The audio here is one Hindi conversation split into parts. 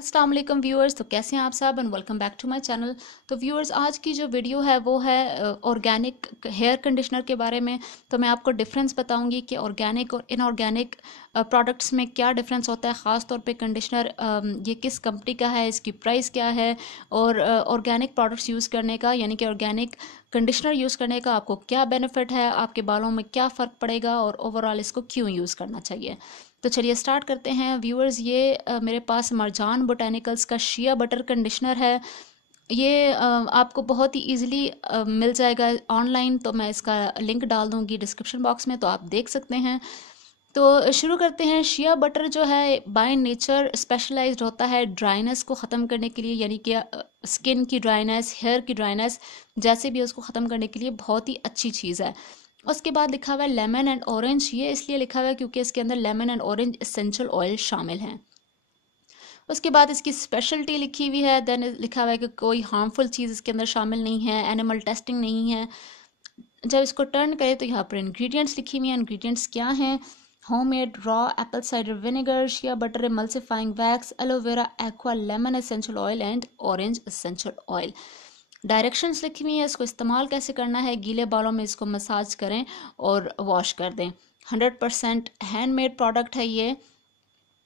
अस्सलाम वालेकुम व्यूअर्स। तो कैसे हैं आप सब and welcome back to my channel. तो व्यूअर्स, आज की जो वीडियो है वो है ऑर्गेनिक हेयर कंडीशनर के बारे में। तो मैं आपको डिफरेंस बताऊंगी कि ऑर्गेनिक और इनऑर्गेनिक प्रोडक्ट्स में क्या डिफरेंस होता है। ख़ास तौर पे कंडीशनर ये किस कंपनी का है, इसकी प्राइस क्या है, और ऑर्गेनिक प्रोडक्ट्स यूज़ करने का यानी कि ऑर्गेनिक कंडीशनर यूज़ करने का आपको क्या बेनिफिट है, आपके बालों में क्या फ़र्क पड़ेगा और ओवरऑल इसको क्यों यूज़ करना चाहिए। तो चलिए स्टार्ट करते हैं व्यूअर्स। ये मेरे पास मरजान बोटेनिकल्स का शिया बटर कंडीशनर है। ये आपको बहुत ही इजीली मिल जाएगा ऑनलाइन। तो मैं इसका लिंक डाल दूंगी डिस्क्रिप्शन बॉक्स में, तो आप देख सकते हैं। तो शुरू करते हैं। शिया बटर जो है बाय नेचर स्पेशलाइज्ड होता है ड्राइनेस को ख़त्म करने के लिए, यानी कि स्किन की ड्राइनेस, हेयर की ड्राइनेस जैसे भी उसको ख़त्म करने के लिए बहुत ही अच्छी चीज़ है। उसके बाद लिखा हुआ है लेमन एंड ऑरेंज। ये इसलिए लिखा हुआ है क्योंकि इसके अंदर lemon and orange essential oil शामिल हैं। उसके बाद इसकी स्पेशलिटी लिखी हुई है। देन लिखा हुआ है कि कोई हार्मफुल चीज़ इसके अंदर शामिल नहीं है, एनिमल टेस्टिंग नहीं है। जब इसको टर्न करें तो यहाँ पर इंग्रेडिएंट्स लिखी हुई हैं। इंग्रेडिएंट्स क्या हैं? Homemade raw apple cider vinegar, shea butter emulsifying wax, aloe vera aqua, lemon essential oil and orange essential oil. Directions लिखी हुई है। इसको इस्तेमाल कैसे करना है। गीले बालों में इसको मसाज करें और वॉश कर दें। 100% हैंडमेड प्रोडक्ट है ये,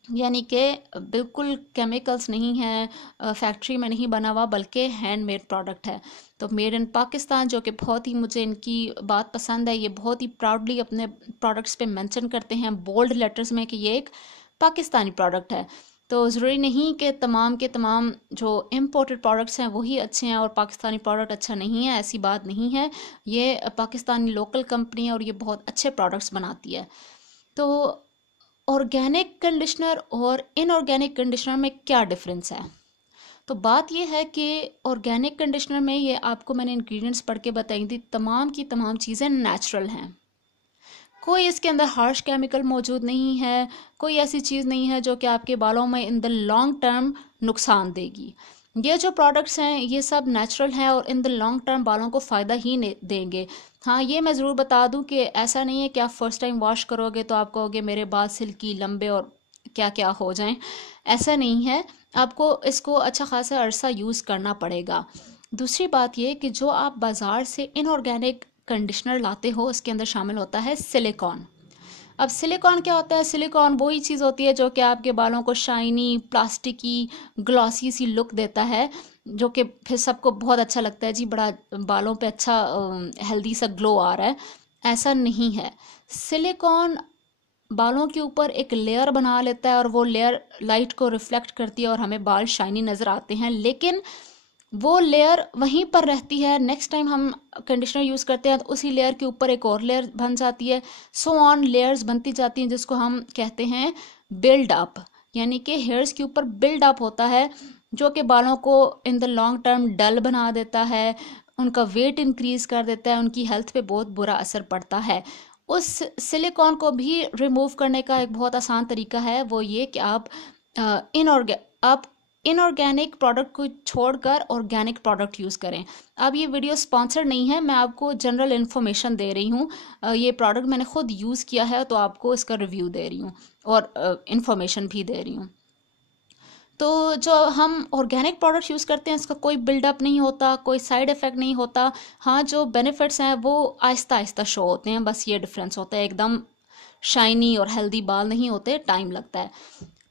यानी कि बिल्कुल केमिकल्स नहीं है, फैक्ट्री में नहीं बना हुआ, बल्कि हैंडमेड प्रोडक्ट है। तो मेड इन पाकिस्तान, जो कि बहुत ही मुझे इनकी बात पसंद है। ये बहुत ही प्राउडली अपने प्रोडक्ट्स पे मेंशन करते हैं बोल्ड लेटर्स में कि ये एक पाकिस्तानी प्रोडक्ट है। तो ज़रूरी नहीं कि तमाम के तमाम जो इम्पोर्टेड प्रोडक्ट्स हैं वही अच्छे हैं और पाकिस्तानी प्रोडक्ट अच्छा नहीं है, ऐसी बात नहीं है। ये पाकिस्तानी लोकल कंपनी है और ये बहुत अच्छे प्रोडक्ट्स बनाती है। तो ऑर्गेनिक कंडीशनर और इनऑर्गेनिक कंडीशनर में क्या डिफरेंस है? तो बात यह है कि ऑर्गेनिक कंडीशनर में, ये आपको मैंने इंग्रेडिएंट्स पढ़ के बताई थी, तमाम की तमाम चीज़ें नेचुरल हैं। कोई इसके अंदर हार्श केमिकल मौजूद नहीं है। कोई ऐसी चीज़ नहीं है जो कि आपके बालों में इन द लॉन्ग टर्म नुकसान देगी। ये जो प्रोडक्ट्स हैं ये सब नेचुरल हैं और इन द लॉन्ग टर्म बालों को फ़ायदा ही देंगे। हाँ, ये मैं ज़रूर बता दूं कि ऐसा नहीं है कि आप फर्स्ट टाइम वॉश करोगे तो आप कहोगे मेरे बाल सिल्की लंबे और क्या क्या हो जाएं। ऐसा नहीं है। आपको इसको अच्छा खासा अरसा यूज़ करना पड़ेगा। दूसरी बात ये कि जो आप बाज़ार से इनऑर्गेनिक कंडीशनर लाते हो उसके अंदर शामिल होता है सिलिकॉन। अब सिलिकॉन क्या होता है? सिलिकॉन वही चीज़ होती है जो कि आपके बालों को shiny, plasticky, glossy see look देता है, जो कि फिर सबको बहुत अच्छा लगता है, जी बड़ा बालों पे अच्छा हेल्दी सा ग्लो आ रहा है। ऐसा नहीं है। सिलिकॉन बालों के ऊपर एक लेयर बना लेता है और वो लेयर लाइट को रिफ्लेक्ट करती है और हमें बाल शाइनी नज़र आते हैं, लेकिन वो लेयर वहीं पर रहती है। नेक्स्ट टाइम हम कंडीशनर यूज़ करते हैं तो उसी लेयर के ऊपर एक और लेयर बन जाती है। सो ऑन लेयर्स बनती जाती हैं, जिसको हम कहते हैं बिल्ड अप, यानी कि हेयर्स के ऊपर बिल्ड अप होता है, जो कि बालों को इन द लॉन्ग टर्म डल बना देता है, उनका वेट इंक्रीज कर देता है, उनकी हेल्थ पे बहुत बुरा असर पड़ता है। उस सिलिकॉन को भी रिमूव करने का एक बहुत आसान तरीका है, वो ये कि आप इनऑर्गेनिक प्रोडक्ट को छोड़कर ऑर्गेनिक प्रोडक्ट यूज़ करें। अब ये वीडियो स्पॉन्सर नहीं है, मैं आपको जनरल इन्फॉर्मेशन दे रही हूँ। ये प्रोडक्ट मैंने खुद यूज़ किया है तो आपको इसका रिव्यू दे रही हूँ और इन्फॉर्मेशन भी दे रही हूँ। तो जो हम ऑर्गेनिक प्रोडक्ट यूज़ करते हैं इसका कोई बिल्डअप नहीं होता, कोई साइड इफ़ेक्ट नहीं होता। हाँ, जो बेनिफिट्स हैं वो आहिस्ता आहिस्ता शो होते हैं, बस ये डिफरेंस होता है। एकदम शाइनी और हेल्दी बाल नहीं होते, टाइम लगता है।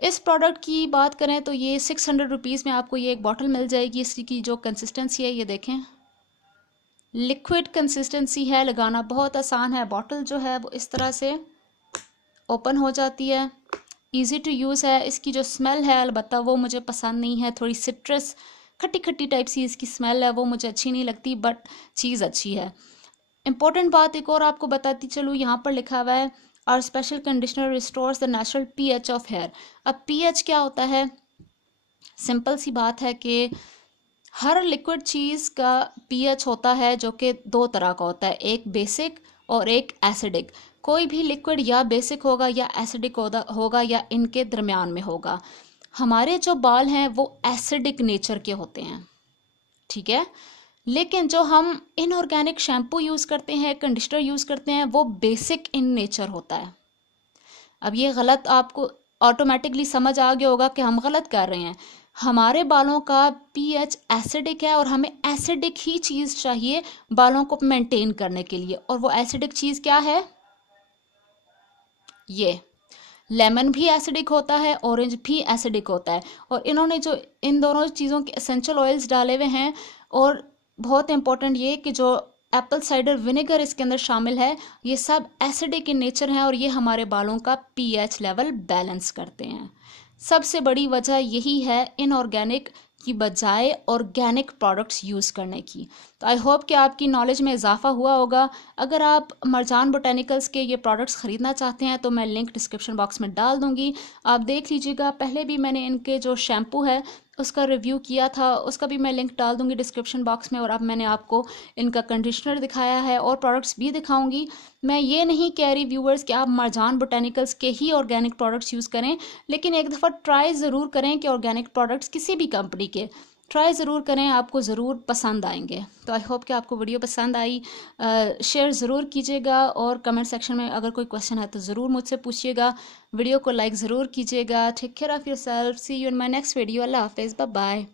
इस प्रोडक्ट की बात करें तो ये 600 रुपीज़ में आपको ये एक बॉटल मिल जाएगी। इसकी जो कंसिस्टेंसी है ये देखें, लिक्विड कंसिस्टेंसी है, लगाना बहुत आसान है। बॉटल जो है वो इस तरह से ओपन हो जाती है, इजी टू यूज़ है। इसकी जो स्मेल है अलबत्ता वो मुझे पसंद नहीं है, थोड़ी सिट्रस खट्टी खट्टी टाइप सी इसकी स्मेल है, वो मुझे अच्छी नहीं लगती, बट चीज़ अच्छी है। इंपॉर्टेंट बात एक और आपको बताती चलूँ, यहाँ पर लिखा हुआ है और special conditioner restores the natural pH of hair. अब पीएच क्या होता है? सिंपल सी बात है कि हर लिक्विड चीज़ का पीएच होता है जो कि दो तरह का होता है, एक बेसिक और एक एसिडिक। कोई भी लिक्विड या बेसिक होगा या एसिडिक होगा या इनके दरमियान में होगा। हमारे जो बाल हैं वो एसिडिक नेचर के होते हैं, ठीक है। लेकिन जो हम इनऑर्गेनिक शैम्पू यूज़ करते हैं, कंडीशनर यूज़ करते हैं, वो बेसिक इन नेचर होता है। अब ये गलत, आपको ऑटोमेटिकली समझ आ गया होगा कि हम गलत कर रहे हैं। हमारे बालों का पीएच एसिडिक है और हमें एसिडिक ही चीज़ चाहिए बालों को मेंटेन करने के लिए। और वो एसिडिक चीज़ क्या है? ये लेमन भी एसिडिक होता है, ऑरेंज भी एसिडिक होता है। और इन्होंने जो इन दोनों चीज़ों के एसेंशियल ऑयल्स डाले हुए हैं, और बहुत इंपॉर्टेंट ये कि जो एप्पल साइडर विनेगर इसके अंदर शामिल है, ये सब एसिडिक इन नेचर हैं और ये हमारे बालों का पीएच लेवल बैलेंस करते हैं। सबसे बड़ी वजह यही है इनऑर्गेनिक की बजाय ऑर्गेनिक प्रोडक्ट्स यूज़ करने की। तो आई होप कि आपकी नॉलेज में इजाफा हुआ होगा। अगर आप मरजान बोटेनिकल्स के ये प्रोडक्ट्स ख़रीदना चाहते हैं तो मैं लिंक डिस्क्रिप्शन बॉक्स में डाल दूंगी, आप देख लीजिएगा। पहले भी मैंने इनके जो शैम्पू है उसका रिव्यू किया था, उसका भी मैं लिंक डाल दूंगी डिस्क्रिप्शन बॉक्स में। और अब मैंने आपको इनका कंडीशनर दिखाया है और प्रोडक्ट्स भी दिखाऊंगी। मैं ये नहीं कह रही व्यूअर्स कि आप मरजान बोटेनिकल्स के ही ऑर्गेनिक प्रोडक्ट्स यूज़ करें, लेकिन एक दफ़ा ट्राई ज़रूर करें कि ऑर्गेनिक प्रोडक्ट्स किसी भी कंपनी के ट्राई ज़रूर करें, आपको ज़रूर पसंद आएंगे। तो आई होप कि आपको वीडियो पसंद आई। शेयर ज़रूर कीजिएगा और कमेंट सेक्शन में अगर कोई क्वेश्चन है तो ज़रूर मुझसे पूछिएगा। वीडियो को लाइक ज़रूर कीजिएगा। Take care of yourself, see you in my next video. अल्लाह हाफिज़, बाय बाय।